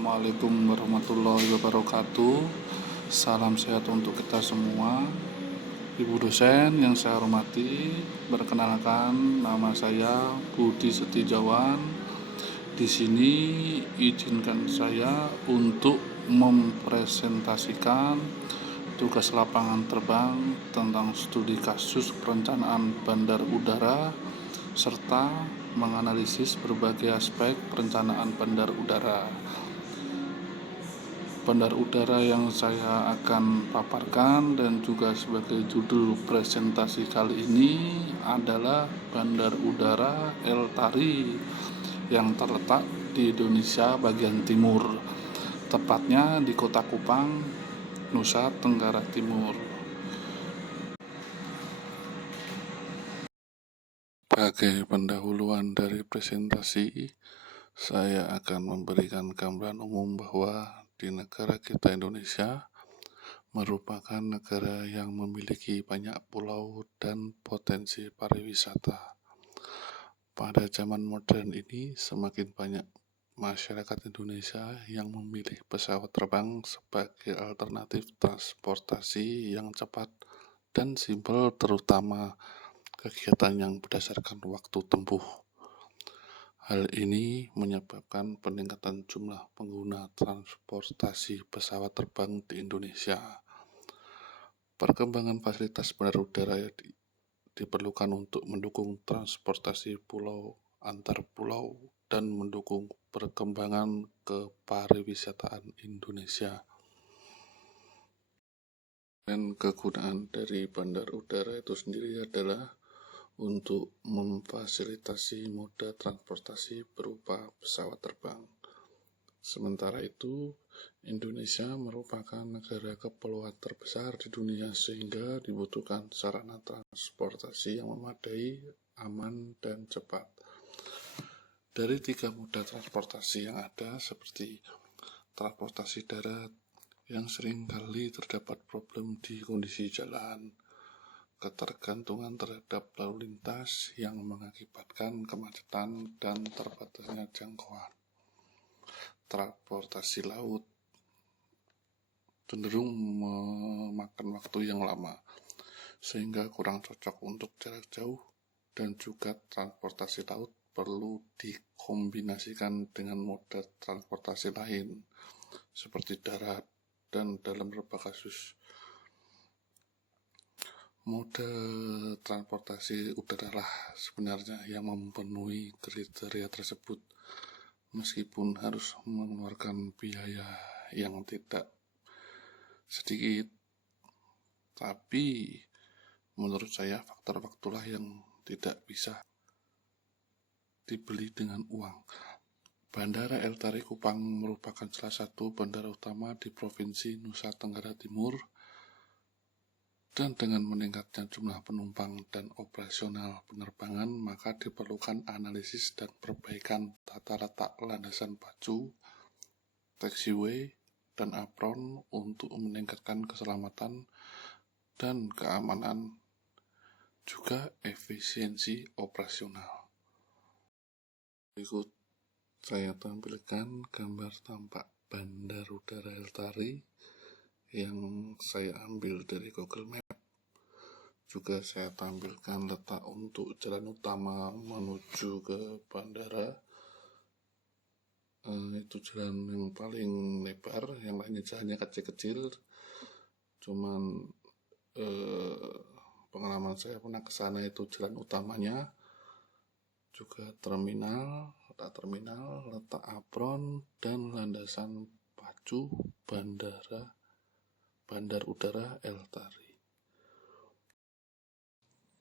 Assalamualaikum warahmatullahi wabarakatuh. Salam sehat untuk kita semua. Ibu dosen yang saya hormati, perkenalkan nama saya Budi Setijawan. Di sini izinkan saya untuk mempresentasikan tugas lapangan terbang tentang studi kasus perencanaan bandar udara serta menganalisis berbagai aspek perencanaan bandar udara. Bandar udara yang saya akan paparkan dan juga sebagai judul presentasi kali ini adalah Bandar Udara El Tari yang terletak di Indonesia bagian timur, tepatnya di Kota Kupang, Nusa Tenggara Timur. Sebagai pendahuluan dari presentasi, saya akan memberikan gambaran umum bahwa di negara kita Indonesia merupakan negara yang memiliki banyak pulau dan potensi pariwisata. Pada zaman modern ini, semakin banyak masyarakat Indonesia yang memilih pesawat terbang sebagai alternatif transportasi yang cepat dan simpel, terutama kegiatan yang berdasarkan waktu tempuh. Hal ini menyebabkan peningkatan jumlah pengguna transportasi pesawat terbang di Indonesia. Perkembangan fasilitas bandar udara diperlukan untuk mendukung transportasi pulau antar pulau dan mendukung perkembangan kepariwisataan Indonesia. Dan kegunaan dari bandar udara itu sendiri adalah untuk memfasilitasi moda transportasi berupa pesawat terbang. Sementara itu, Indonesia merupakan negara kepulauan terbesar di dunia sehingga dibutuhkan sarana transportasi yang memadai, aman, dan cepat. Dari 3 moda transportasi yang ada seperti transportasi darat yang seringkali terdapat problem di kondisi jalan, ketergantungan terhadap lalu lintas yang mengakibatkan kemacetan dan terbatasnya jangkauan. Transportasi laut cenderung memakan waktu yang lama sehingga kurang cocok untuk jarak jauh, dan juga transportasi laut perlu dikombinasikan dengan moda transportasi lain seperti darat dan dalam beberapa kasus moda transportasi udara lah sebenarnya yang memenuhi kriteria tersebut, meskipun harus mengeluarkan biaya yang tidak sedikit. Tapi menurut saya faktor-faktorlah yang tidak bisa dibeli dengan uang. Bandara El Tari Kupang merupakan salah satu bandara utama di Provinsi Nusa Tenggara Timur, dan dengan meningkatnya jumlah penumpang dan operasional penerbangan, maka diperlukan analisis dan perbaikan tata letak landasan pacu, taxiway, dan apron untuk meningkatkan keselamatan dan keamanan, juga efisiensi operasional. Berikut saya tampilkan gambar tampak Bandar Udara El Tari yang saya ambil dari Google Map. Juga saya tampilkan letak untuk jalan utama menuju ke bandara. Itu jalan yang paling lebar, yang lainnya jalannya kecil-kecil. Cuman pengalaman saya pernah ke sana itu jalan utamanya. Juga letak apron dan landasan pacu Bandar Udara El Tari.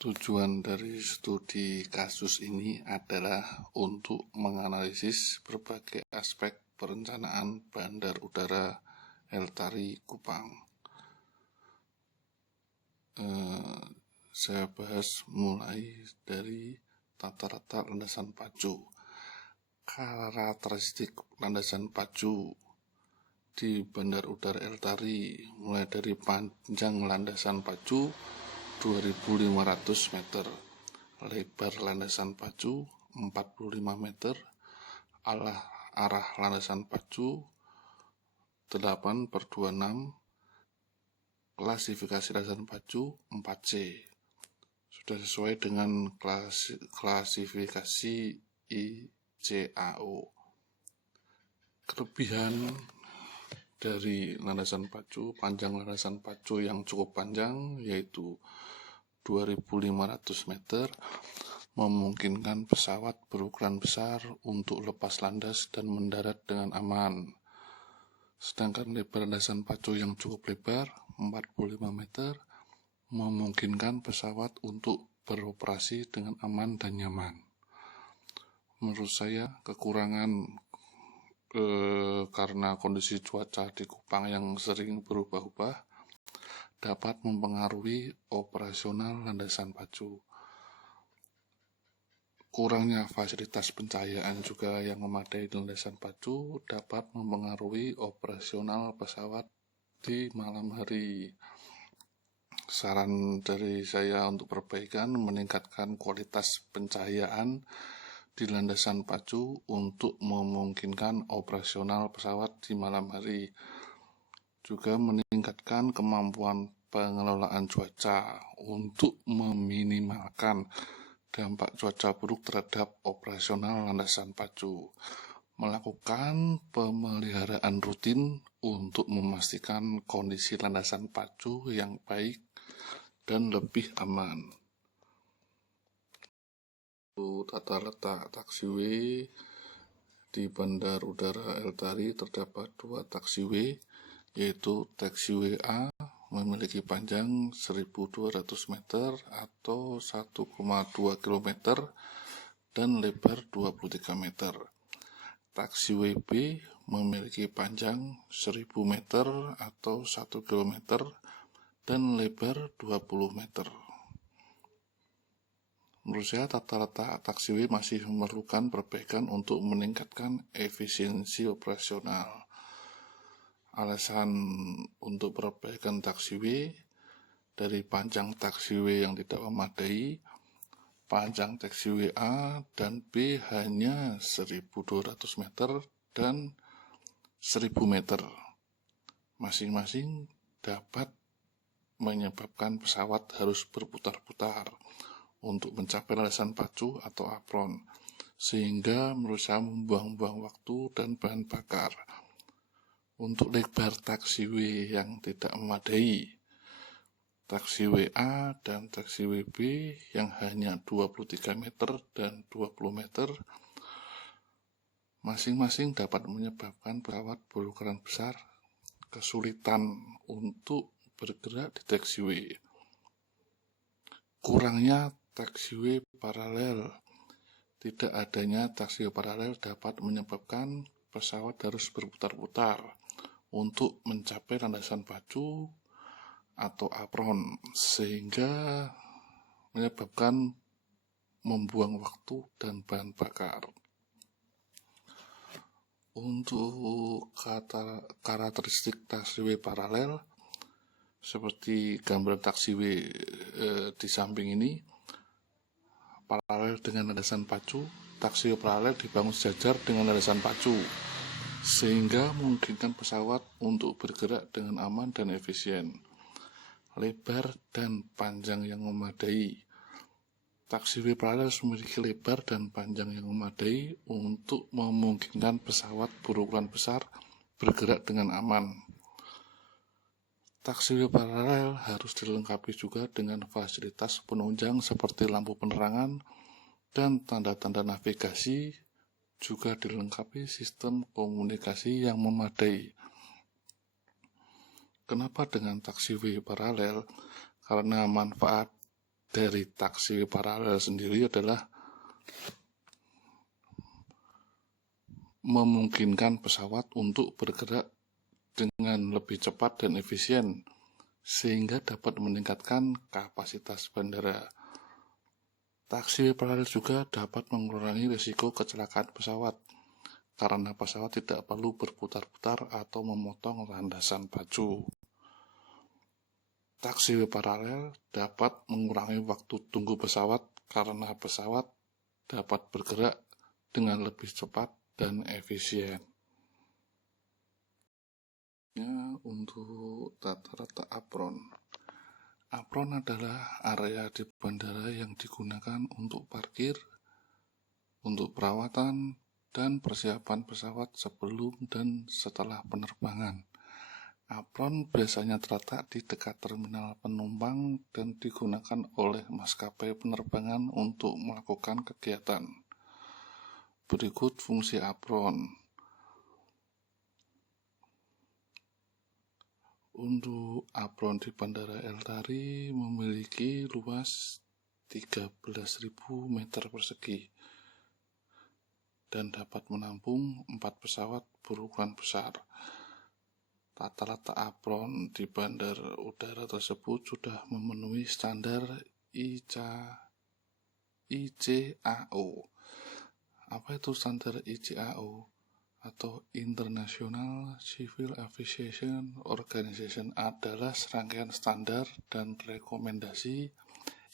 Tujuan dari studi kasus ini adalah untuk menganalisis berbagai aspek perencanaan Bandar Udara El Tari Kupang. Saya bahas mulai dari tata letak landasan pacu. Karakteristik landasan pacu di Bandar Udara El Tari mulai dari panjang landasan pacu 2.500 meter, lebar landasan pacu 45 meter, arah landasan pacu 8/26 klasifikasi landasan pacu 4C. Sudah sesuai dengan klasifikasi ICAO. Kelebihan dari landasan pacu, panjang landasan pacu yang cukup panjang yaitu 2.500 meter, memungkinkan pesawat berukuran besar untuk lepas landas dan mendarat dengan aman. Sedangkan lebar landasan pacu yang cukup lebar, 45 meter, memungkinkan pesawat untuk beroperasi dengan aman dan nyaman. Menurut saya, kekurangan karena kondisi cuaca di Kupang yang sering berubah-ubah dapat mempengaruhi operasional landasan pacu. Kurangnya fasilitas pencahayaan juga yang memadai di landasan pacu dapat mempengaruhi operasional pesawat di malam hari. Saran dari saya untuk perbaikan meningkatkan kualitas pencahayaan di landasan pacu untuk memungkinkan operasional pesawat di malam hari. Juga meningkatkan kemampuan pengelolaan cuaca untuk meminimalkan dampak cuaca buruk terhadap operasional landasan pacu. Melakukan pemeliharaan rutin untuk memastikan kondisi landasan pacu yang baik dan lebih aman. Tata letak taxiway di Bandar Udara El Tari terdapat 2 taxiway, yaitu taxiway A memiliki panjang 1.200 meter atau 1,2 km dan lebar 23 meter. Taxiway B memiliki panjang 1.000 meter atau 1 km dan lebar 20 meter. Menurut saya, tata letak taxiway masih memerlukan perbaikan untuk meningkatkan efisiensi operasional. Alasan untuk perbaikan taxiway dari panjang taxiway yang tidak memadai, panjang taxiway A dan B hanya 1.200 meter dan 1.000 meter. Masing-masing dapat menyebabkan pesawat harus berputar-putar untuk mencapai landasan pacu atau apron, sehingga menurut saya membuang-buang waktu dan bahan bakar. Untuk lebar taxiway yang tidak memadai, taxiway A dan taxiway B yang hanya 23 meter dan 20 meter, masing-masing dapat menyebabkan pesawat berukuran besar kesulitan untuk bergerak di taxiway. Kurangnya taxiway paralel. Tidak adanya taxiway paralel dapat menyebabkan pesawat harus berputar-putar untuk mencapai landasan pacu atau apron, sehingga menyebabkan membuang waktu dan bahan bakar. Untuk karakteristik taxiway paralel, seperti gambar taxiway di samping ini, paralel dengan landasan pacu, taxiway paralel dibangun sejajar dengan landasan pacu, sehingga memungkinkan pesawat untuk bergerak dengan aman dan efisien. Lebar dan panjang yang memadai. Taxiway paralel memiliki lebar dan panjang yang memadai untuk memungkinkan pesawat berukuran besar bergerak dengan aman. Taxiway paralel harus dilengkapi juga dengan fasilitas penunjang seperti lampu penerangan dan tanda-tanda navigasi, juga dilengkapi sistem komunikasi yang memadai. Kenapa dengan taxiway paralel? Karena manfaat dari taxiway paralel sendiri adalah memungkinkan pesawat untuk bergerak dengan lebih cepat dan efisien, sehingga dapat meningkatkan kapasitas bandara. Taxiway paralel juga dapat mengurangi risiko kecelakaan pesawat, karena pesawat tidak perlu berputar-putar atau memotong landasan pacu. Taxiway paralel dapat mengurangi waktu tunggu pesawat, karena pesawat dapat bergerak dengan lebih cepat dan efisien. Untuk tata-tata apron. Apron adalah area di bandara yang digunakan untuk parkir, untuk perawatan, dan persiapan pesawat sebelum dan setelah penerbangan. Apron biasanya terletak di dekat terminal penumpang dan digunakan oleh maskapai penerbangan untuk melakukan kegiatan. Berikut fungsi apron. Untuk apron di Bandara ElTari memiliki luas 13.000 meter persegi dan dapat menampung 4 pesawat berukuran besar. Tata letak apron di bandar udara tersebut sudah memenuhi standar ICAO. Apa itu standar ICAO? Atau International Civil Aviation Organization adalah serangkaian standar dan rekomendasi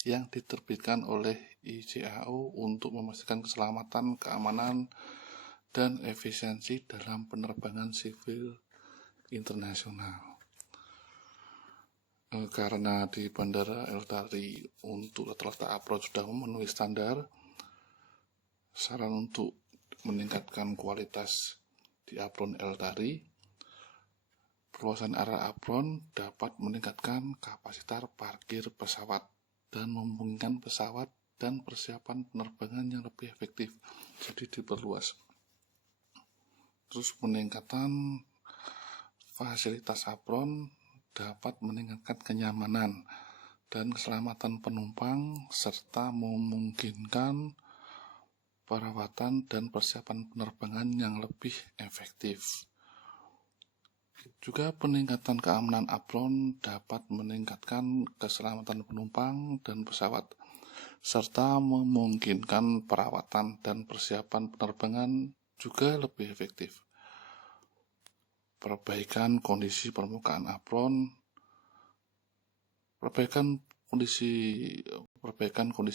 yang diterbitkan oleh ICAO untuk memastikan keselamatan, keamanan, dan efisiensi dalam penerbangan sivil internasional. Karena di Bandara ElTari untuk tata apron sudah memenuhi standar, saran untuk meningkatkan kualitas di apron ElTari, perluasan area apron dapat meningkatkan kapasitas parkir pesawat dan memungkinkan pesawat dan persiapan penerbangan yang lebih efektif, jadi diperluas. Terus peningkatan fasilitas apron dapat meningkatkan kenyamanan dan keselamatan penumpang serta memungkinkan perawatan dan persiapan penerbangan yang lebih efektif. Juga peningkatan keamanan apron dapat meningkatkan keselamatan penumpang dan pesawat, serta memungkinkan perawatan dan persiapan penerbangan juga lebih efektif. Perbaikan kondisi permukaan apron. Perbaikan kondisi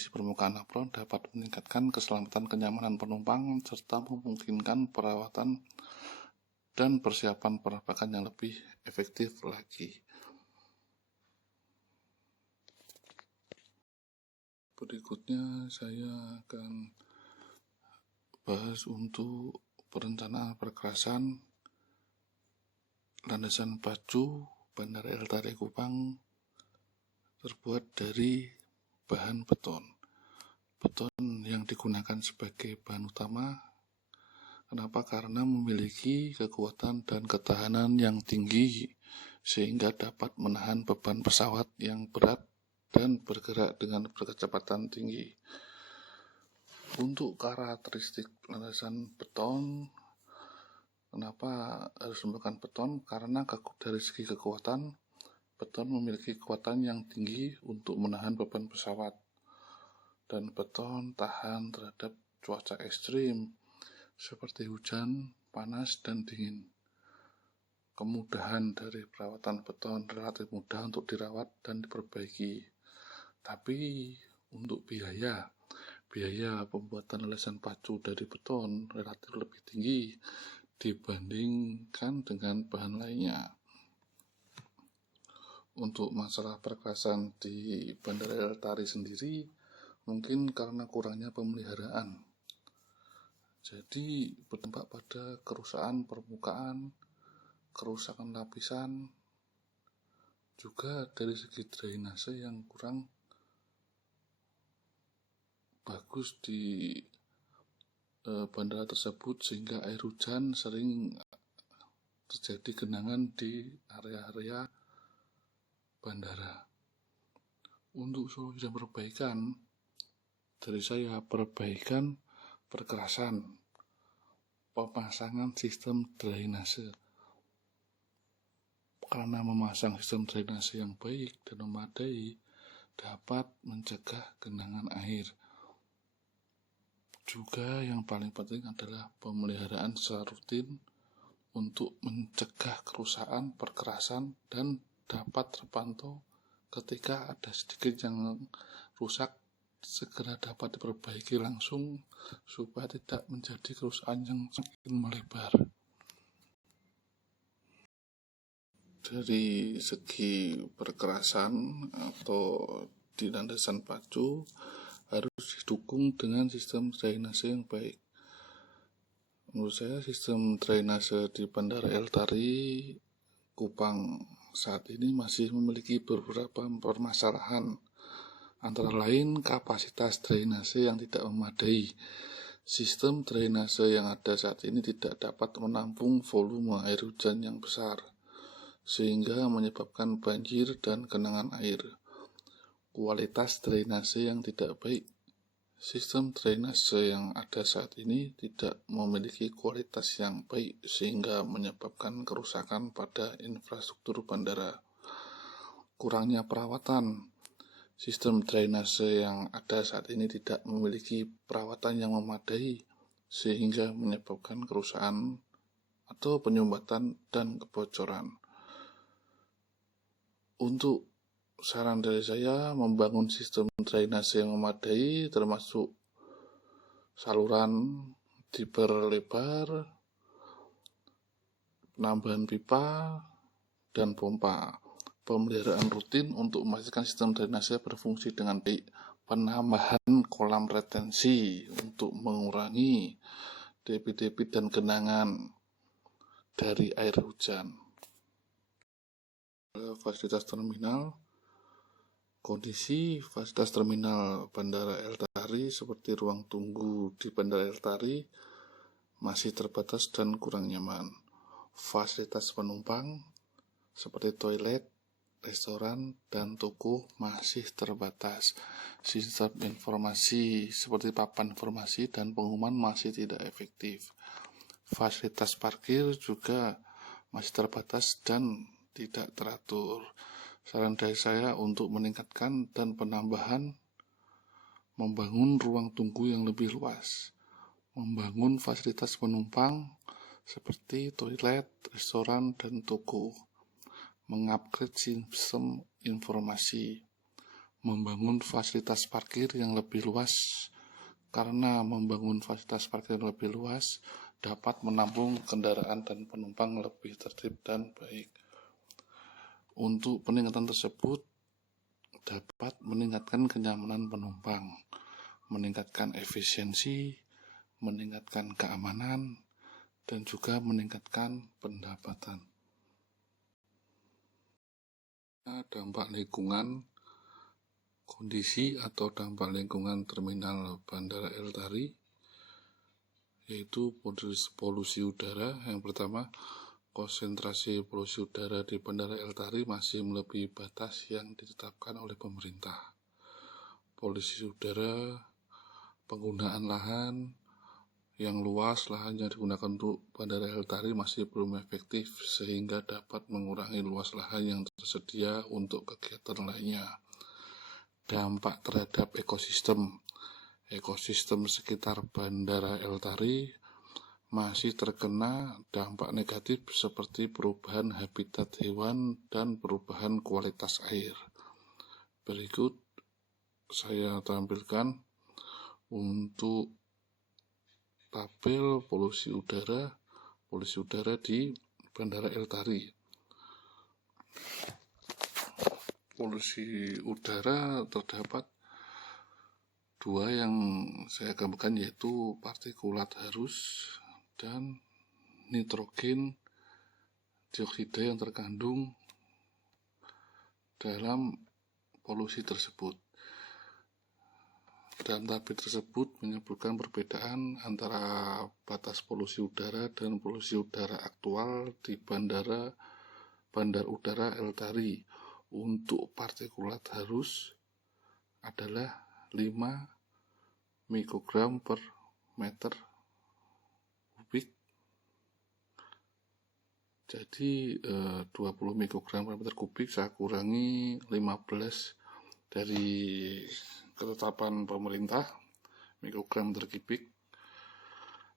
permukaan apron dapat meningkatkan keselamatan kenyamanan penumpang serta memungkinkan perawatan dan persiapan penerbangan yang lebih efektif lagi. Berikutnya saya akan bahas untuk perencanaan perkerasan landasan pacu Bandara ElTari Kupang terbuat dari bahan beton. Beton yang digunakan sebagai bahan utama. Kenapa? Karena memiliki kekuatan dan ketahanan yang tinggi sehingga dapat menahan beban pesawat yang berat dan bergerak dengan kecepatan tinggi. Untuk karakteristik landasan beton, kenapa harus menggunakan beton? Karena dari segi kekuatan, beton memiliki kekuatan yang tinggi untuk menahan beban pesawat, dan beton tahan terhadap cuaca ekstrim seperti hujan, panas, dan dingin. Kemudahan dari perawatan beton relatif mudah untuk dirawat dan diperbaiki. Tapi untuk biaya pembuatan landasan pacu dari beton relatif lebih tinggi dibandingkan dengan bahan lainnya. Untuk masalah perkerasan di Bandara ElTari sendiri, mungkin karena kurangnya pemeliharaan. Jadi berdampak pada kerusakan permukaan, kerusakan lapisan, juga dari segi drainase yang kurang bagus di bandara tersebut, sehingga air hujan sering terjadi genangan di area-area bandara. Untuk solusi dan perbaikan dari saya, perbaikan perkerasan, pemasangan sistem drainase. Karena memasang sistem drainase yang baik dan memadai dapat mencegah genangan air. Juga yang paling penting adalah pemeliharaan secara rutin untuk mencegah kerusakan, perkerasan, dan dapat terpantau ketika ada sedikit yang rusak, segera dapat diperbaiki langsung supaya tidak menjadi kerusakan yang semakin melebar. dari segi perkerasan atau di landasan pacu harus didukung dengan sistem drainase yang baik. Menurut saya sistem drainase di Bandara Eltari Kupang saat ini masih memiliki beberapa permasalahan, antara lain kapasitas drainase yang tidak memadai. Sistem drainase yang ada saat ini tidak dapat menampung volume air hujan yang besar, sehingga menyebabkan banjir dan genangan air. Kualitas drainase yang tidak baik. Sistem drainase yang ada saat ini tidak memiliki kualitas yang baik sehingga menyebabkan kerusakan pada infrastruktur bandara. Kurangnya perawatan. Sistem drainase yang ada saat ini tidak memiliki perawatan yang memadai sehingga menyebabkan kerusakan atau penyumbatan dan kebocoran. Untuk saran dari saya, membangun sistem drainase yang memadai termasuk saluran diperlebar, penambahan pipa, dan pompa. Pemeliharaan rutin untuk memastikan sistem drainase berfungsi dengan baik. Penambahan kolam retensi untuk mengurangi debit-debit dan genangan dari air hujan. Fasilitas terminal. Kondisi fasilitas terminal Bandara Eltari seperti ruang tunggu di Bandara Eltari masih terbatas dan kurang nyaman. Fasilitas penumpang seperti toilet, restoran, dan toko masih terbatas. Sistem informasi seperti papan informasi dan pengumuman masih tidak efektif. Fasilitas parkir juga masih terbatas dan tidak teratur. Saran dari saya untuk meningkatkan dan penambahan, membangun ruang tunggu yang lebih luas, membangun fasilitas penumpang seperti toilet, restoran, dan toko, mengupgrade sistem informasi, membangun fasilitas parkir yang lebih luas, karena membangun fasilitas parkir yang lebih luas dapat menampung kendaraan dan penumpang lebih tertib dan baik. Untuk peningkatan tersebut dapat meningkatkan kenyamanan penumpang, meningkatkan efisiensi, meningkatkan keamanan, dan juga meningkatkan pendapatan. Dampak lingkungan, kondisi atau dampak lingkungan terminal Bandara Eltari, yaitu polusi udara. Yang pertama, konsentrasi polusi udara di Bandara Eltari masih melebihi batas yang ditetapkan oleh pemerintah. Polusi udara, penggunaan lahan yang luas, lahan yang digunakan untuk Bandara Eltari masih belum efektif sehingga dapat mengurangi luas lahan yang tersedia untuk kegiatan lainnya. Dampak terhadap ekosistem sekitar Bandara Eltari masih terkena dampak negatif seperti perubahan habitat hewan dan perubahan kualitas air. Berikut saya tampilkan untuk tabel polusi udara di Bandara Eltari. Polusi udara terdapat dua yang saya gambarkan, yaitu partikulat halus dan nitrogen dioksida yang terkandung dalam polusi tersebut. Dalam tabel tersebut menyebutkan perbedaan antara batas polusi udara dan polusi udara aktual di Bandar Udara Eltari. Untuk partikulat halus adalah 5 mikrogram per meter kubik. Jadi 20 mikrogram per meter kubik saya kurangi 15 dari ketetapan pemerintah mikrogram per kubik.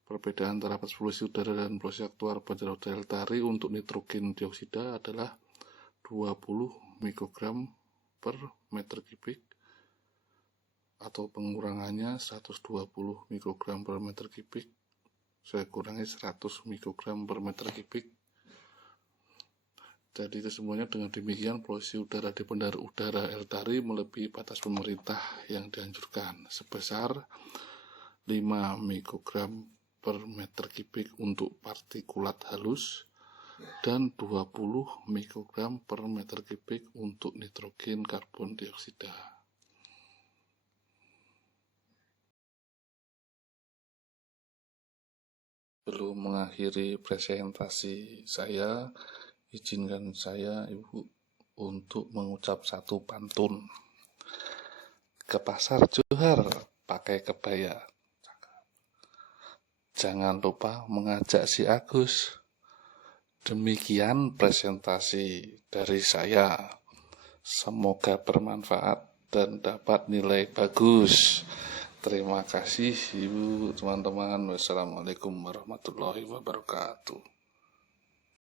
Perbedaan antara polusi udara dan polusi aktual Bandara Udara Eltari untuk nitrogen dioksida adalah 20 mikrogram per meter kubik, atau pengurangannya 120 mikrogram per meter kubik. Saya kurangi 100 mikrogram per meter kubik. Jadi kesimpulannya dengan demikian polusi udara di Bandara Udara El Tari melebihi batas pemerintah yang dianjurkan sebesar 5 mikrogram per meter kubik untuk partikulat halus dan 20 mikrogram per meter kubik untuk nitrogen karbon dioksida. Sebelum mengakhiri presentasi saya, izinkan saya, Ibu, untuk mengucap satu pantun. Ke pasar Johar pakai kebaya. Jangan lupa mengajak si Agus. Demikian presentasi dari saya. Semoga bermanfaat dan dapat nilai bagus. Terima kasih Ibu, teman-teman. Wassalamualaikum warahmatullahi wabarakatuh.